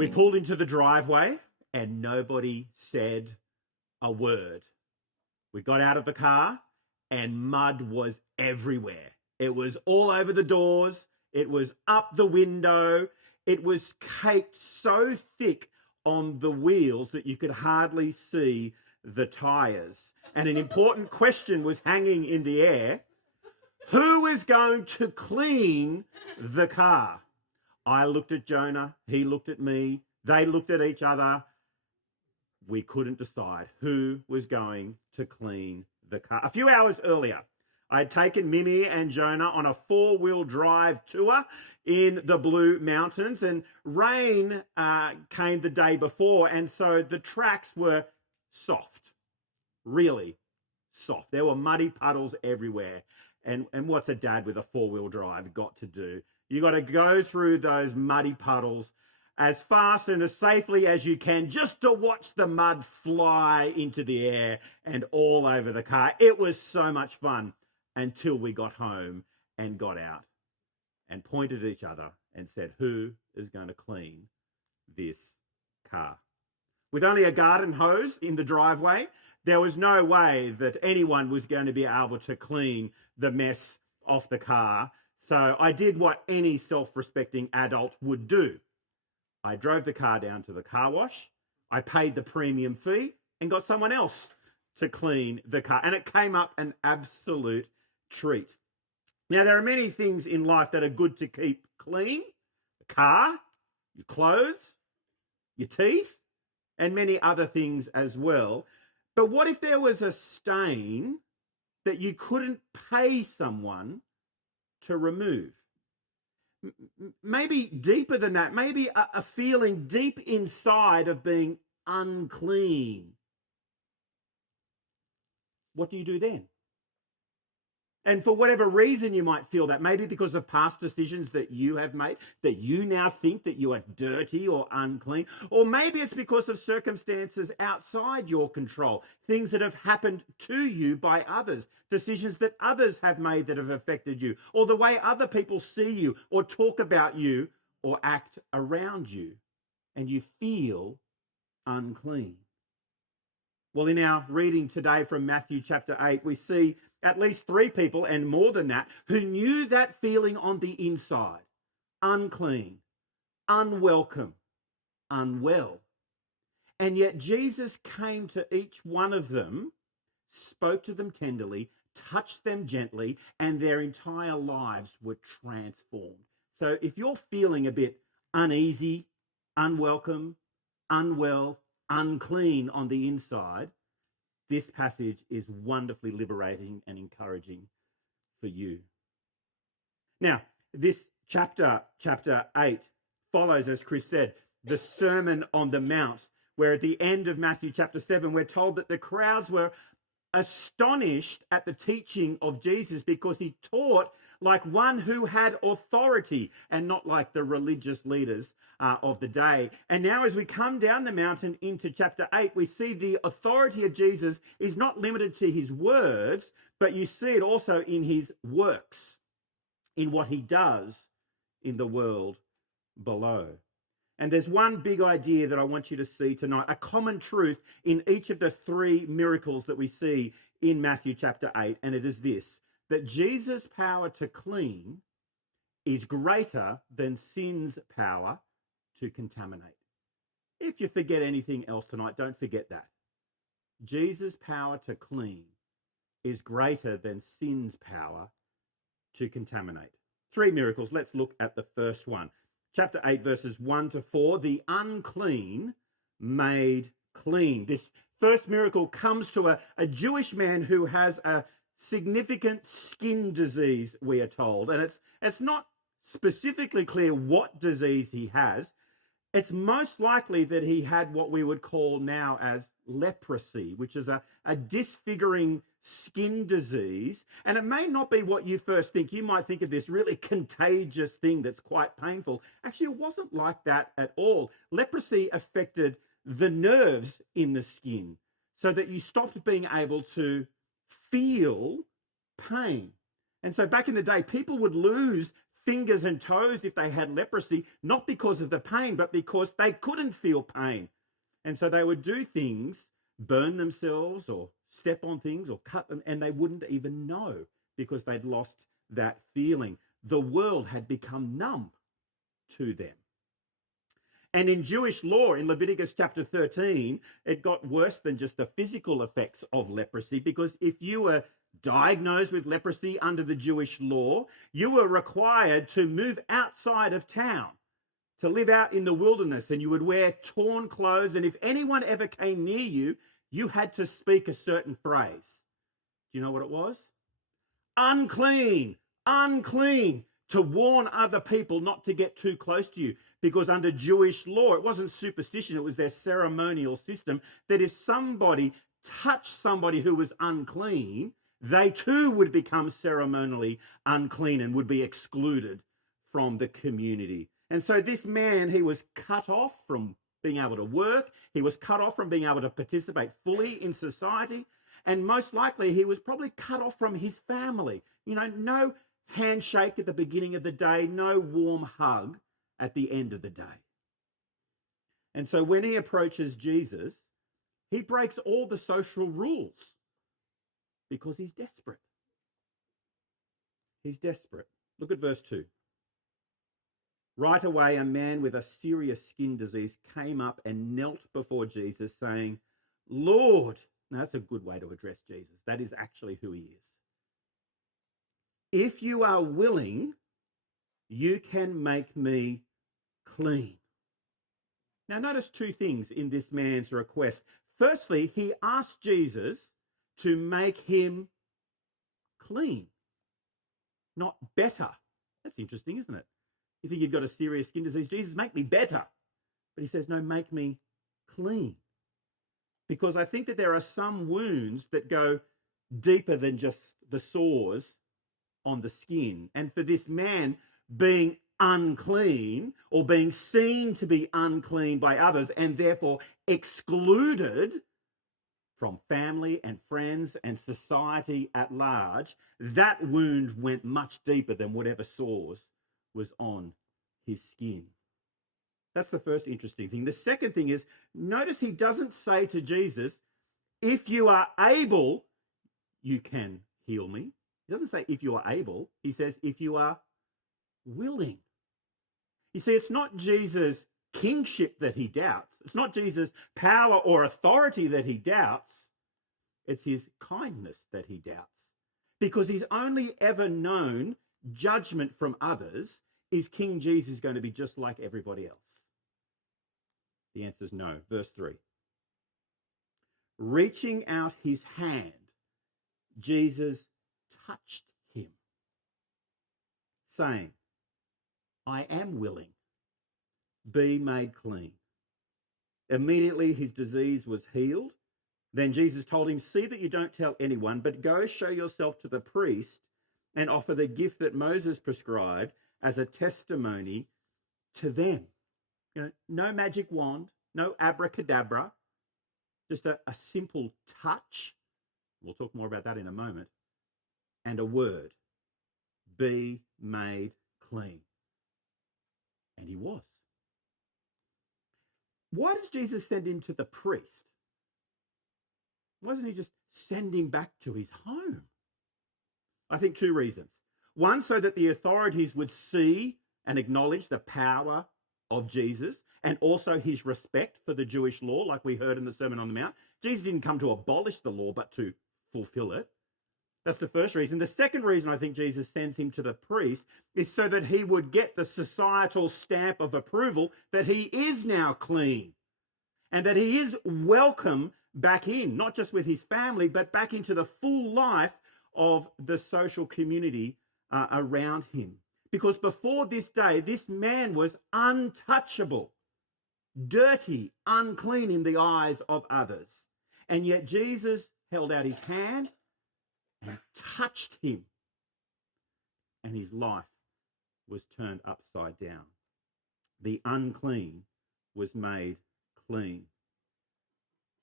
We pulled into the driveway and nobody said a word. We got out of the car and mud was everywhere. It was all over the doors. It was up the window. It was caked so thick on the wheels that you could hardly see the tires. And an important question was hanging in the air. Who is going to clean the car? I looked at Jonah. He looked at me. They looked at each other. We couldn't decide who was going to clean the car. A few hours earlier, I had taken Mimi and Jonah on a 4-wheel drive tour in the Blue Mountains, and rain came the day before, and so the tracks were soft, really soft. There were muddy puddles everywhere. And what's a dad with a 4-wheel drive got to do? You got to go through those muddy puddles as fast and as safely as you can just to watch the mud fly into the air and all over the car. It was so much fun until we got home and got out and pointed at each other and said, who is going to clean this car? With only a garden hose in the driveway, there was no way that anyone was going to be able to clean the mess off the car. So I did what any self-respecting adult would do. I drove the car down to the car wash. I paid the premium fee and got someone else to clean the car. And it came up an absolute treat. Now, there are many things in life that are good to keep clean. The car, your clothes, your teeth, and many other things as well. But what if there was a stain that you couldn't pay someone to remove? Maybe deeper than that, maybe a feeling deep inside of being unclean. What do you do then? And for whatever reason you might feel that, maybe because of past decisions that you have made, that you now think that you are dirty or unclean, or maybe it's because of circumstances outside your control, things that have happened to you by others, decisions that others have made that have affected you, or the way other people see you or talk about you or act around you, and you feel unclean. Well, in our reading today from Matthew chapter 8, we see at least 3 people, and more than that, who knew that feeling on the inside. Unclean, unwelcome, unwell. And yet Jesus came to each one of them, spoke to them tenderly, touched them gently, and their entire lives were transformed. So if you're feeling a bit uneasy, unwelcome, unwell, unclean on the inside, this passage is wonderfully liberating and encouraging for you. Now, this chapter 8, follows, as Chris said, the Sermon on the Mount, where at the end of Matthew chapter 7, we're told that the crowds were astonished at the teaching of Jesus because he taught like one who had authority and not like the religious leaders of the day. And now as we come down the mountain into chapter 8, we see the authority of Jesus is not limited to his words, but you see it also in his works, in what he does in the world below. And there's one big idea that I want you to see tonight, a common truth in each of the 3 miracles that we see in Matthew chapter 8, and it is this, that Jesus' power to clean is greater than sin's power to contaminate. If you forget anything else tonight, don't forget that. Jesus' power to clean is greater than sin's power to contaminate. 3 miracles. Let's look at the first one. Chapter 8, verses 1 to 4, the unclean made clean. This first miracle comes to a Jewish man who has a significant skin disease, we are told. And it's not specifically clear what disease he has. It's most likely that he had what we would call now as leprosy, which is a disfiguring skin disease. And it may not be what you first think. You might think of this really contagious thing that's quite painful. Actually, it wasn't like that at all. Leprosy affected the nerves in the skin so that you stopped being able to feel pain. And so back in the day, people would lose fingers and toes if they had leprosy, not because of the pain, but because they couldn't feel pain. And so they would do things, burn themselves or step on things or cut them, and they wouldn't even know because they'd lost that feeling. The world had become numb to them. And in Jewish law, in Leviticus chapter 13, it got worse than just the physical effects of leprosy, because if you were diagnosed with leprosy under the Jewish law, you were required to move outside of town, to live out in the wilderness, and you would wear torn clothes. And if anyone ever came near you, you had to speak a certain phrase. Do you know what it was? Unclean, unclean, to warn other people not to get too close to you. Because under Jewish law, it wasn't superstition, it was their ceremonial system, that if somebody touched somebody who was unclean, they too would become ceremonially unclean and would be excluded from the community. And so this man, he was cut off from being able to work. He was cut off from being able to participate fully in society. And most likely he was probably cut off from his family. You know, no handshake at the beginning of the day, no warm hug at the end of the day. And so when he approaches Jesus, he breaks all the social rules because he's desperate. He's desperate. Look at verse 2. Right away, a man with a serious skin disease came up and knelt before Jesus, saying, Lord. Now, that's a good way to address Jesus. That is actually who he is. If you are willing, you can make me clean. Now, notice two things in this man's request. Firstly, he asked Jesus to make him clean, not better. That's interesting, isn't it? You think you've got a serious skin disease, Jesus, make me better. But he says, no, make me clean. Because I think that there are some wounds that go deeper than just the sores on the skin. And for this man, being unclean or being seen to be unclean by others and therefore excluded from family and friends and society at large, that wound went much deeper than whatever sores was on his skin. That's the first interesting thing. The second thing is, notice he doesn't say to Jesus, if you are able, you can heal me. He doesn't say if you are able. He says if you are willing. You see, it's not Jesus' kingship that he doubts. It's not Jesus' power or authority that he doubts. It's his kindness that he doubts. Because he's only ever known judgment from others. Is King Jesus going to be just like everybody else? The answer is no. Verse 3. Reaching out his hand, Jesus touched him, saying, I am willing. Be made clean. Immediately his disease was healed. Then Jesus told him, see that you don't tell anyone, but go show yourself to the priest and offer the gift that Moses prescribed as a testimony to them. You know, no magic wand, no abracadabra, just a simple touch. We'll talk more about that in a moment. And a word, be made clean. And he was. Why does Jesus send him to the priest? Why doesn't he just send him back to his home? I think two reasons. One, so that the authorities would see and acknowledge the power of Jesus and also his respect for the Jewish law, like we heard in the Sermon on the Mount. Jesus didn't come to abolish the law, but to fulfill it. That's the first reason. The second reason I think Jesus sends him to the priest is so that he would get the societal stamp of approval that he is now clean and that he is welcome back in, not just with his family, but back into the full life of the social community around him. Because before this day, this man was untouchable, dirty, unclean in the eyes of others. And yet Jesus held out his hand and touched him, and his life was turned upside down. The unclean was made clean.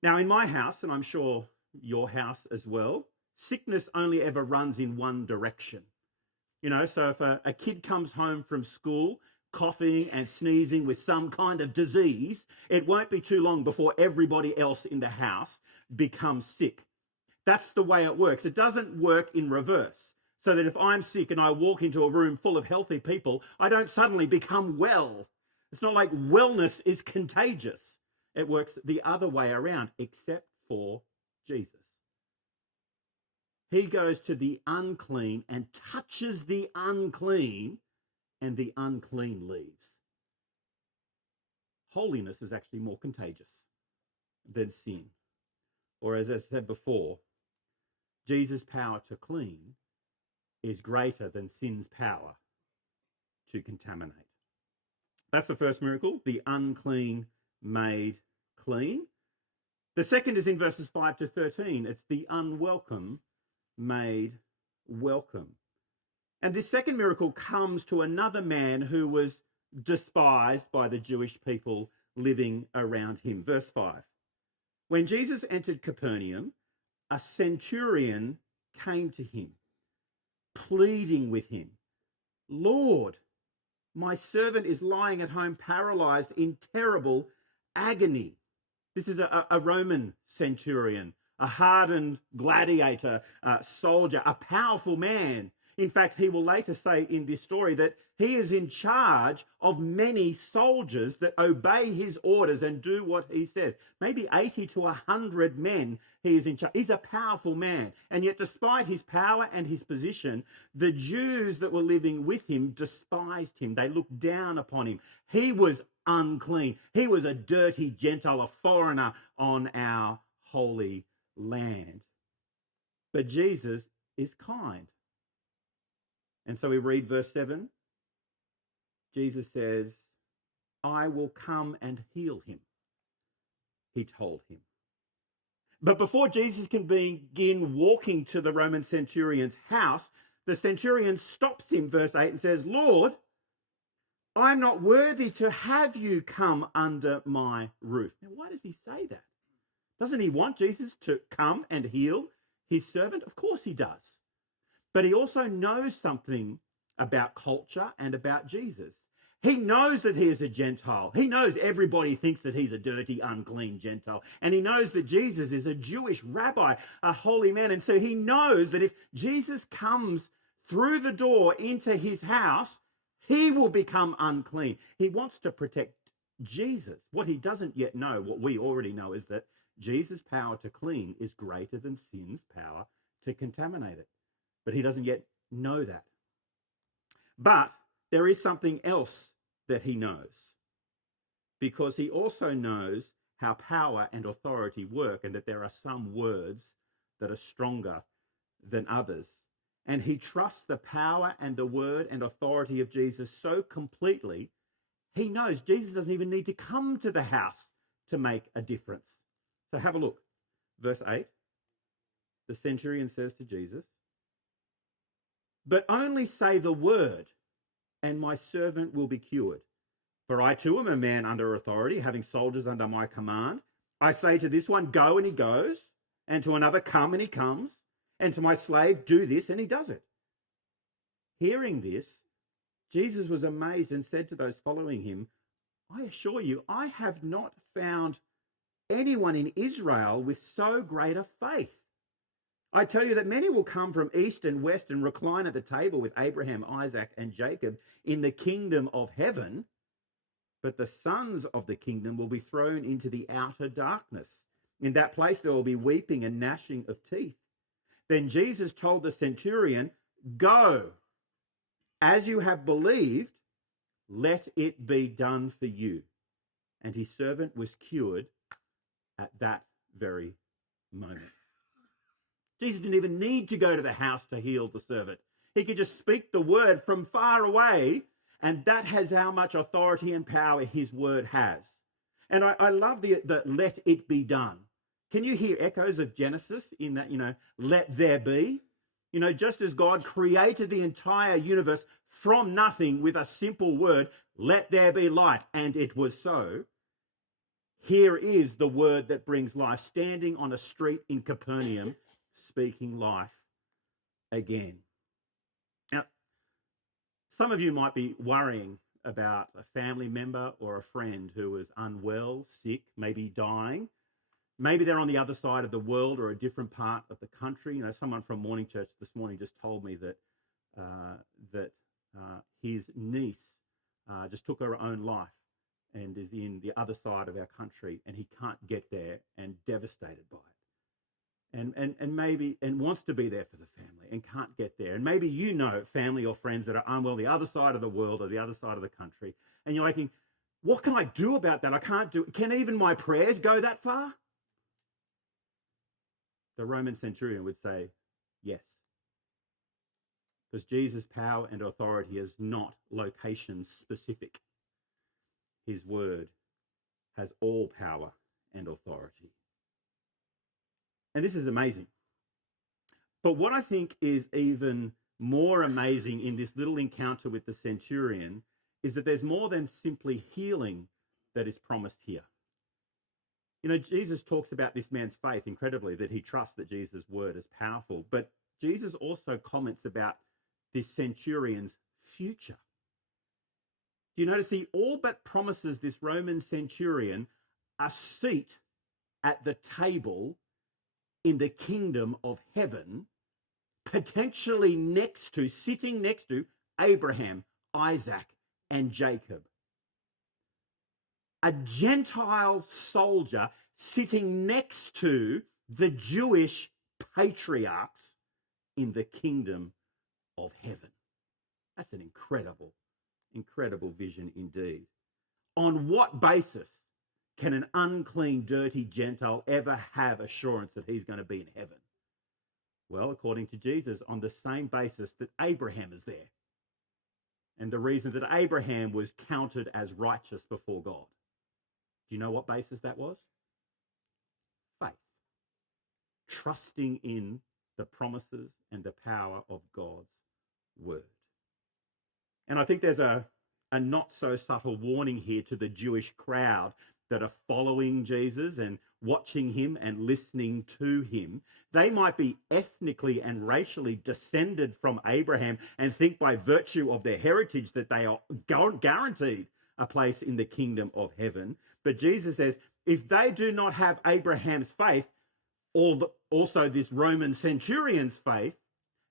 Now, in my house, and I'm sure your house as well, sickness only ever runs in one direction. So if a kid comes home from school coughing and sneezing with some kind of disease, it won't be too long before everybody else in the house becomes sick. That's the way it works. It doesn't work in reverse. So that if I'm sick and I walk into a room full of healthy people, I don't suddenly become well. It's not like wellness is contagious. It works the other way around, except for Jesus. He goes to the unclean and touches the unclean, and the unclean leaves. Holiness is actually more contagious than sin. Or as I said before, Jesus' power to clean is greater than sin's power to contaminate. That's the first miracle, the unclean made clean. The second is in verses 5 to 13. It's the unwelcome made welcome. And this second miracle comes to another man who was despised by the Jewish people living around him. Verse 5. When Jesus entered Capernaum, a centurion came to him, pleading with him, "Lord, my servant is lying at home paralyzed in terrible agony." This is a Roman centurion, a hardened gladiator, soldier, a powerful man. In fact, he will later say in this story that he is in charge of many soldiers that obey his orders and do what he says. Maybe 80 to 100 men he is in charge. He's a powerful man. And yet, despite his power and his position, the Jews that were living with him despised him. They looked down upon him. He was unclean. He was a dirty Gentile, a foreigner on our holy land. But Jesus is kind. And so we read verse 7. Jesus says, "I will come and heal him," he told him. But before Jesus can begin walking to the Roman centurion's house, the centurion stops him, verse 8, and says, "Lord, I'm not worthy to have you come under my roof." Now, why does he say that? Doesn't he want Jesus to come and heal his servant? Of course he does. But he also knows something about culture and about Jesus. He knows that he is a Gentile. He knows everybody thinks that he's a dirty, unclean Gentile. And he knows that Jesus is a Jewish rabbi, a holy man. And so he knows that if Jesus comes through the door into his house, he will become unclean. He wants to protect Jesus. What he doesn't yet know, what we already know, is that Jesus' power to clean is greater than sin's power to contaminate it. But he doesn't yet know that. But there is something else that he knows, because he also knows how power and authority work, and that there are some words that are stronger than others. And he trusts the power and the word and authority of Jesus so completely, he knows Jesus doesn't even need to come to the house to make a difference. So have a look. Verse 8, the centurion says to Jesus, "But only say the word, and my servant will be cured. For I too am a man under authority, having soldiers under my command. I say to this one, go, and he goes, and to another, come, and he comes, and to my slave, do this, and he does it." Hearing this, Jesus was amazed and said to those following him, "I assure you, I have not found anyone in Israel with so great a faith. I tell you that many will come from east and west and recline at the table with Abraham, Isaac, and Jacob in the kingdom of heaven, but the sons of the kingdom will be thrown into the outer darkness. In that place there will be weeping and gnashing of teeth." Then Jesus told the centurion, "Go, as you have believed, let it be done for you." And his servant was cured at that very moment. Jesus didn't even need to go to the house to heal the servant. He could just speak the word from far away, and that has how much authority and power his word has. And I love the "let it be done." Can you hear echoes of Genesis in that, let there be? Just as God created the entire universe from nothing with a simple word, "Let there be light," and it was so. Here is the word that brings life, standing on a street in Capernaum, speaking life again. Now, Some of you might be worrying about a family member or a friend who is unwell, sick, maybe dying. Maybe they're on the other side of the world or a different part of the country. You know, someone from Morning Church this morning just told me that his niece just took her own life and is in the other side of our country, and he can't get there and devastated by it. And maybe wants to be there for the family and can't get there. And maybe you know family or friends that are unwell the other side of the world or the other side of the country, and you're thinking, what can I do about that? I can't do. Can even my prayers go that far? The Roman centurion would say, yes. Because Jesus' power and authority is not location specific. His word has all power and authority. And this is amazing. But what I think is even more amazing in this little encounter with the centurion is that there's more than simply healing that is promised here. You know, Jesus talks about this man's faith incredibly, that he trusts that Jesus' word is powerful. But Jesus also comments about this centurion's future. Do you notice he all but promises this Roman centurion a seat at the table in the kingdom of heaven, potentially sitting next to Abraham, Isaac, and Jacob. A Gentile soldier sitting next to the Jewish patriarchs in the kingdom of heaven. That's an incredible, incredible vision indeed. On what basis can an unclean, dirty Gentile ever have assurance that he's going to be in heaven? Well, according to Jesus, on the same basis that Abraham is there. And the reason that Abraham was counted as righteous before God. Do you know what basis that was? Faith. Trusting in the promises and the power of God's word. And I think there's a not so subtle warning here to the Jewish crowd that are following Jesus and watching him and listening to him. They might be ethnically and racially descended from Abraham and think by virtue of their heritage that they are guaranteed a place in the kingdom of heaven. But Jesus says, if they do not have Abraham's faith, or also this Roman centurion's faith,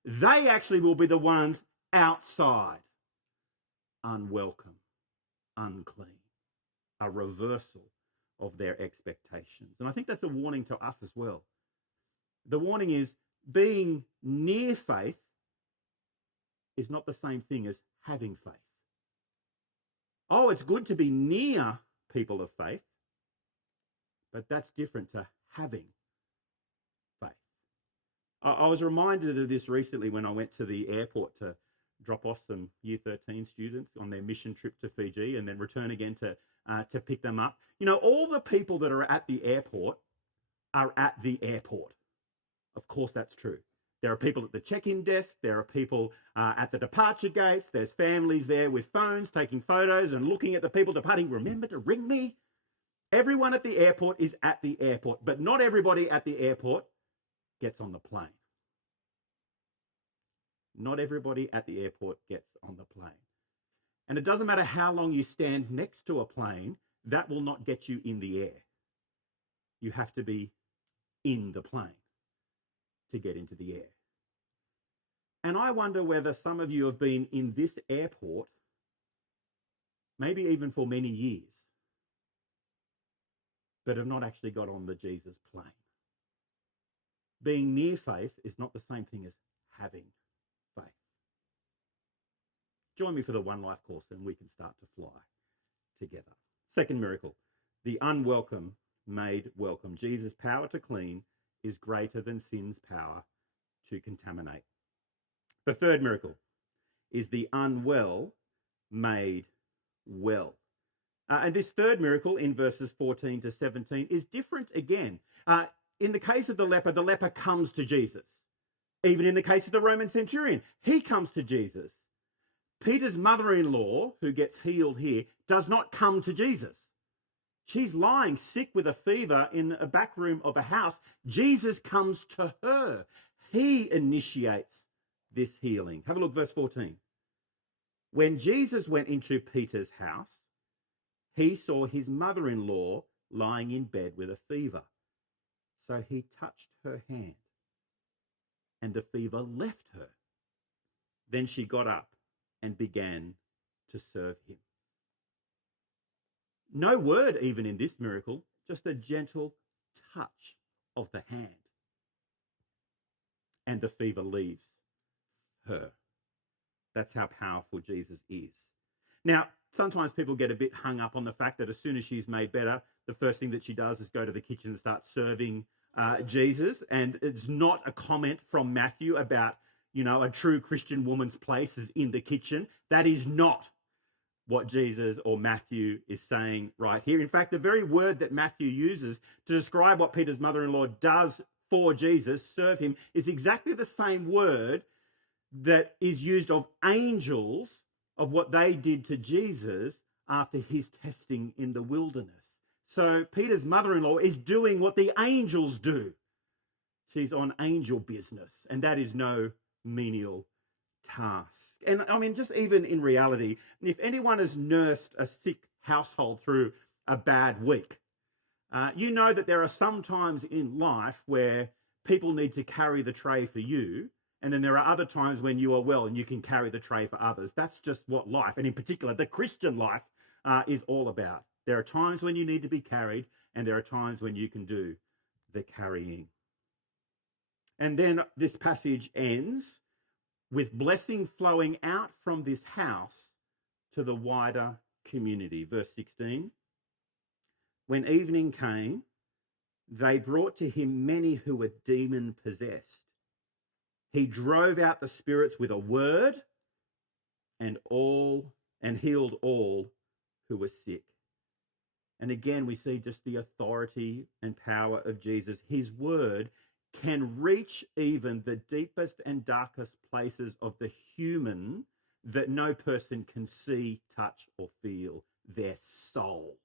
they actually will be the ones outside, unwelcome, unclean, a reversal of their expectations. And I think that's a warning to us as well. The warning is being near faith is not the same thing as having faith. Oh, it's good to be near people of faith, but that's different to having faith. I was reminded of this recently when I went to the airport to drop off some Year 13 students on their mission trip to Fiji and then return again to pick them up. You know, all the people that are at the airport are at the airport. Of course, that's true. There are people at the check-in desk. There are people at the departure gates. There's families there with phones taking photos and looking at the people departing. Remember to ring me. Everyone at the airport is at the airport, but not everybody at the airport gets on the plane. Not everybody at the airport gets on the plane. And it doesn't matter how long you stand next to a plane, that will not get you in the air. You have to be in the plane to get into the air. And I wonder whether some of you have been in this airport, maybe even for many years, but have not actually got on the Jesus plane. Being near faith is not the same thing as having faith. Join me for the One Life course and we can start to fly together. Second miracle, the unwelcome made welcome. Jesus' power to clean is greater than sin's power to contaminate. The third miracle is the unwell made well. And this third miracle in verses 14 to 17 is different again. In the case of the leper comes to Jesus. Even in the case of the Roman centurion, he comes to Jesus. Peter's mother-in-law, who gets healed here, does not come to Jesus. She's lying sick with a fever in a back room of a house. Jesus comes to her. He initiates this healing. Have a look, verse 14. When Jesus went into Peter's house, he saw his mother-in-law lying in bed with a fever. So he touched her hand, and the fever left her. Then she got up and began to serve him. No word even in this miracle, just a gentle touch of the hand. And the fever leaves her. That's how powerful Jesus is. Now, sometimes people get a bit hung up on the fact that as soon as she's made better, the first thing that she does is go to the kitchen and start serving Jesus. And it's not a comment from Matthew about, a true Christian woman's place is in the kitchen. That is not what Jesus or Matthew is saying right here. In fact, the very word that Matthew uses to describe what Peter's mother-in-law does for Jesus, serve him, is exactly the same word that is used of angels, of what they did to Jesus after his testing in the wilderness. So Peter's mother-in-law is doing what the angels do. She's on angel business, and that is no menial task. And I mean, just even in reality, if anyone has nursed a sick household through a bad week, you know that there are some times in life where people need to carry the tray for you, and then there are other times when you are well and you can carry the tray for others. That's just what life, and in particular the Christian life, is all about. There are times when you need to be carried, and there are times when you can do the carrying. And then this passage ends with blessing flowing out from this house to the wider community. Verse 16, when evening came, they brought to him many who were demon-possessed. He drove out the spirits with a word and healed all who were sick. And again, we see just the authority and power of Jesus. His word can reach even the deepest and darkest places of the human that no person can see, touch, or feel, their soul.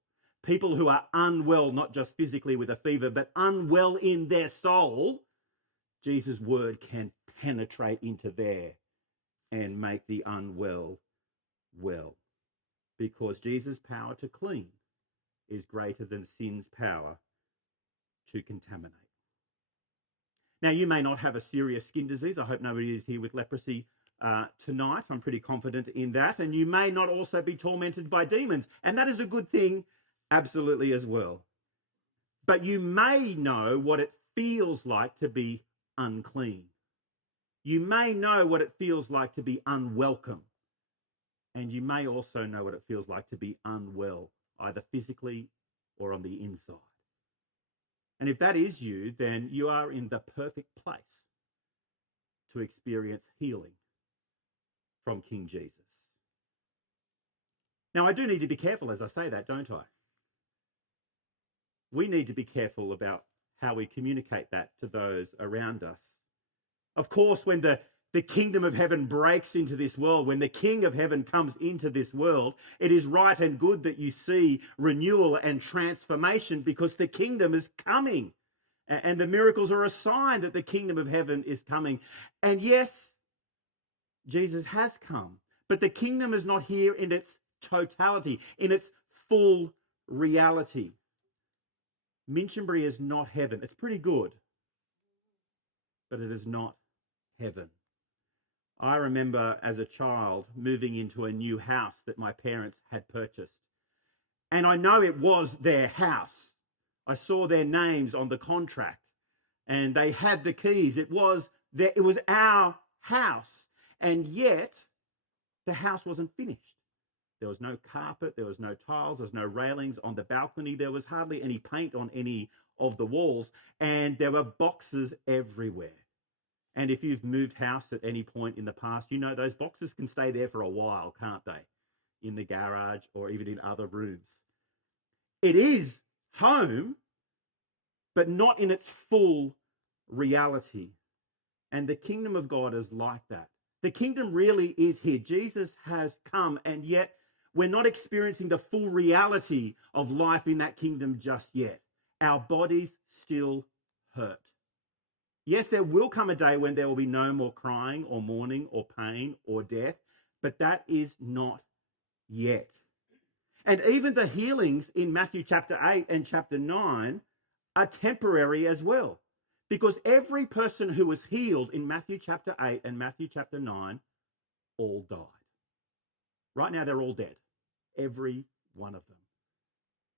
People who are unwell, not just physically with a fever, but unwell in their soul, Jesus' word can penetrate into there and make the unwell well. Because Jesus' power to clean is greater than sin's power to contaminate. Now, you may not have a serious skin disease. I hope nobody is here with leprosy tonight. I'm pretty confident in that. And you may not also be tormented by demons. And that is a good thing, absolutely, as well. But you may know what it feels like to be unclean. You may know what it feels like to be unwelcome. And you may also know what it feels like to be unwell, either physically or on the inside. And if that is you, then you are in the perfect place to experience healing from King Jesus. Now, I do need to be careful as I say that, don't I? We need to be careful about how we communicate that to those around us. Of course, when the kingdom of heaven breaks into this world, when the King of heaven comes into this world, it is right and good that you see renewal and transformation because the kingdom is coming. And the miracles are a sign that the kingdom of heaven is coming. And yes, Jesus has come, but the kingdom is not here in its totality, in its full reality. Minchinbury is not heaven. It's pretty good, but it is not heaven. I remember as a child moving into a new house that my parents had purchased. And I know it was their house. I saw their names on the contract and they had the keys. It was our house. And yet the house wasn't finished. There was no carpet, there was no tiles, there was no railings on the balcony. There was hardly any paint on any of the walls. And there were boxes everywhere. And if you've moved house at any point in the past, you know those boxes can stay there for a while, can't they? In the garage or even in other rooms. It is home, but not in its full reality. And the kingdom of God is like that. The kingdom really is here. Jesus has come, and yet we're not experiencing the full reality of life in that kingdom just yet. Our bodies still hurt. Yes, there will come a day when there will be no more crying or mourning or pain or death, But that is not yet. And even the healings in Matthew chapter 8 and chapter 9 are temporary as well. Because every person who was healed in Matthew chapter 8 and Matthew chapter 9 all died. Right now, they're all dead. Every one of them.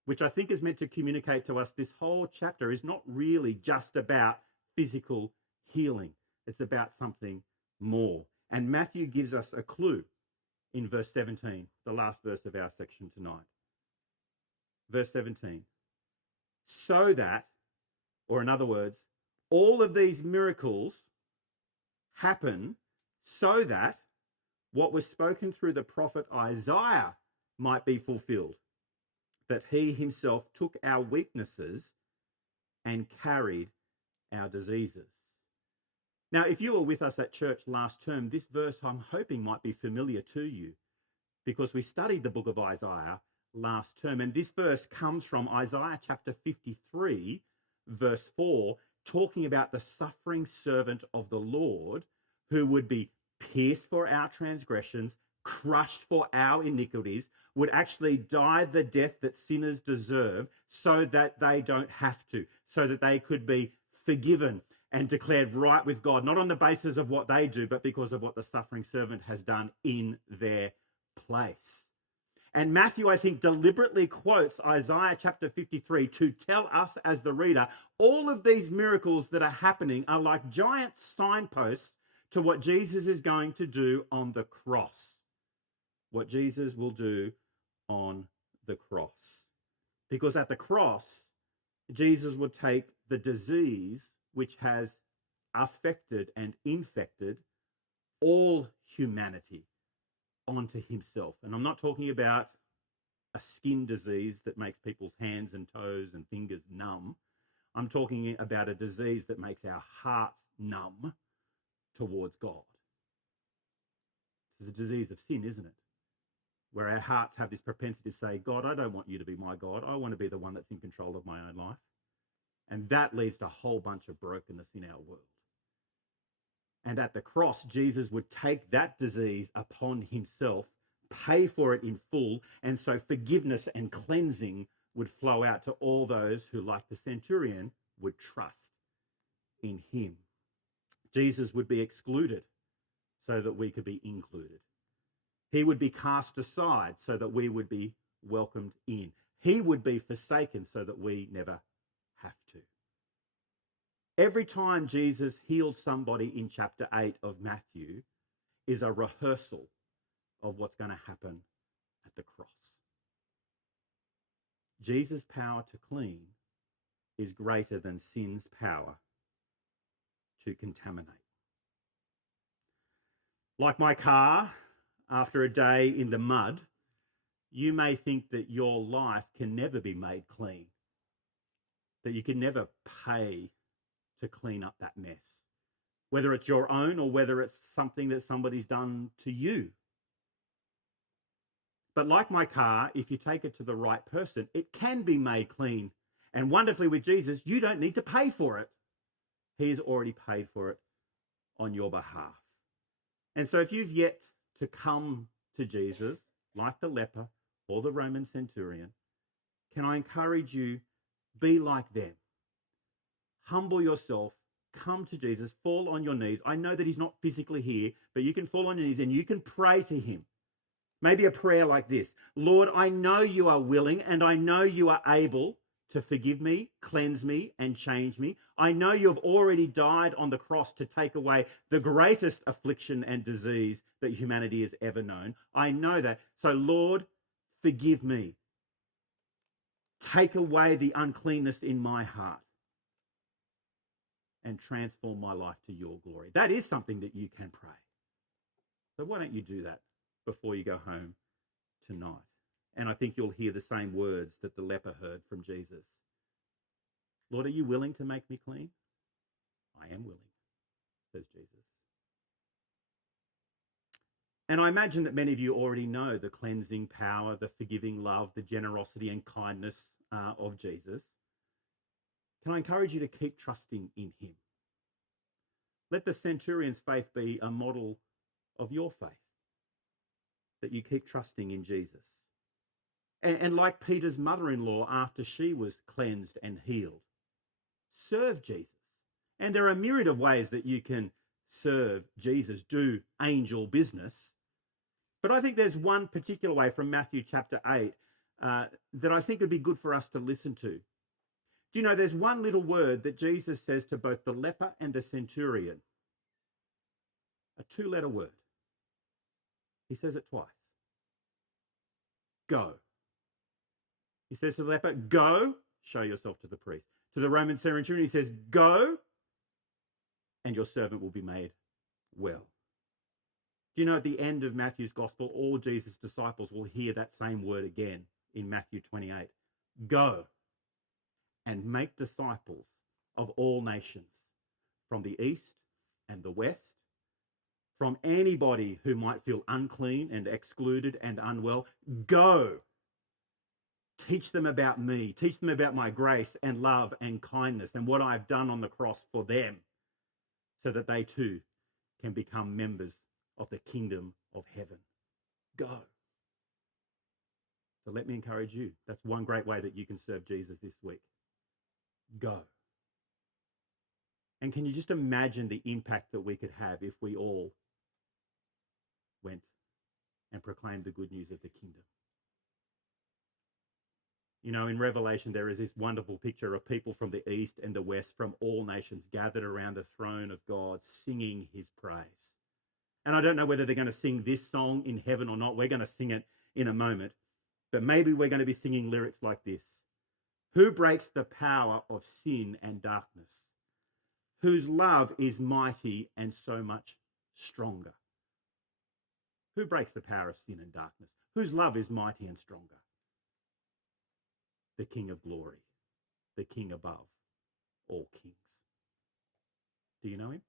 Which I think is meant to communicate to us this whole chapter is not really just about physical healing. It's about something more. And Matthew gives us a clue in verse 17, the last verse of our section tonight. Verse 17. So that, or in other words, all of these miracles happen so that what was spoken through the prophet Isaiah might be fulfilled, that he himself took our weaknesses and carried our diseases. Now, if you were with us at church last term, this verse I'm hoping might be familiar to you because we studied the book of Isaiah last term. And this verse comes from Isaiah chapter 53, verse 4, talking about the suffering servant of the Lord who would be pierced for our transgressions, crushed for our iniquities, would actually die the death that sinners deserve so that they don't have to, so that they could be forgiven and declared right with God, not on the basis of what they do, but because of what the suffering servant has done in their place. And Matthew, I think, deliberately quotes Isaiah chapter 53 to tell us as the reader, all of these miracles that are happening are like giant signposts to what Jesus is going to do on the cross. What Jesus will do on the cross. Because at the cross, Jesus would take the disease which has affected and infected all humanity onto himself. And I'm not talking about a skin disease that makes people's hands and toes and fingers numb. I'm talking about a disease that makes our hearts numb towards God. It's the disease of sin, isn't it? Where our hearts have this propensity to say, God, I don't want you to be my God. I want to be the one that's in control of my own life. And that leads to a whole bunch of brokenness in our world. And at the cross, Jesus would take that disease upon himself, pay for it in full, and so forgiveness and cleansing would flow out to all those who, like the centurion, would trust in him. Jesus would be excluded so that we could be included. He would be cast aside so that we would be welcomed in. He would be forsaken so that we never have to. Every time Jesus heals somebody in chapter 8 of Matthew is a rehearsal of what's going to happen at the cross. Jesus' power to clean is greater than sin's power to contaminate. Like my car, after a day in the mud, you may think that your life can never be made clean, that you can never pay to clean up that mess, whether it's your own or whether it's something that somebody's done to you. But like my car, if you take it to the right person, it can be made clean. And wonderfully with Jesus, you don't need to pay for it. He's already paid for it on your behalf. And so if you've yet to come to Jesus, like the leper or the Roman centurion, can I encourage you, be like them. Humble yourself, come to Jesus, fall on your knees. I know that he's not physically here, but you can fall on your knees and you can pray to him. Maybe a prayer like this: Lord, I know you are willing and I know you are able to forgive me, cleanse me, and change me. I know you have already died on the cross to take away the greatest affliction and disease that humanity has ever known. I know that. So, Lord, forgive me. Take away the uncleanness in my heart and transform my life to your glory. That is something that you can pray. So why don't you do that before you go home tonight? And I think you'll hear the same words that the leper heard from Jesus. Lord, are you willing to make me clean? I am willing, says Jesus. And I imagine that many of you already know the cleansing power, the forgiving love, the generosity and kindness of Jesus. Can I encourage you to keep trusting in him? Let the centurion's faith be a model of your faith. that you keep trusting in Jesus. And like Peter's mother-in-law after she was cleansed and healed, serve Jesus. And there are a myriad of ways that you can serve Jesus, do angel business. But I think there's one particular way from Matthew chapter 8 that I think would be good for us to listen to. Do you know there's one little word that Jesus says to both the leper and the centurion? A two-letter word. He says it twice. Go. He says to the leper, go, show yourself to the priest. To the Roman centurion, he says, go, and your servant will be made well. Do you know at the end of Matthew's gospel, all Jesus' disciples will hear that same word again in Matthew 28. Go and make disciples of all nations, from the east and the west, from anybody who might feel unclean and excluded and unwell. Go. Teach them about me. Teach them about my grace and love and kindness and what I've done on the cross for them, so that they too can become members of the kingdom of heaven. Go. So let me encourage you. That's one great way that you can serve Jesus this week. Go. And can you just imagine the impact that we could have if we all went and proclaimed the good news of the kingdom? You know, in Revelation, there is this wonderful picture of people from the east and the west, from all nations, gathered around the throne of God, singing his praise. And I don't know whether they're going to sing this song in heaven or not. We're going to sing it in a moment. But maybe we're going to be singing lyrics like this. Who breaks the power of sin and darkness? Whose love is mighty and so much stronger? Who breaks the power of sin and darkness? Whose love is mighty and stronger? The King of glory, the King above all kings. Do you know him?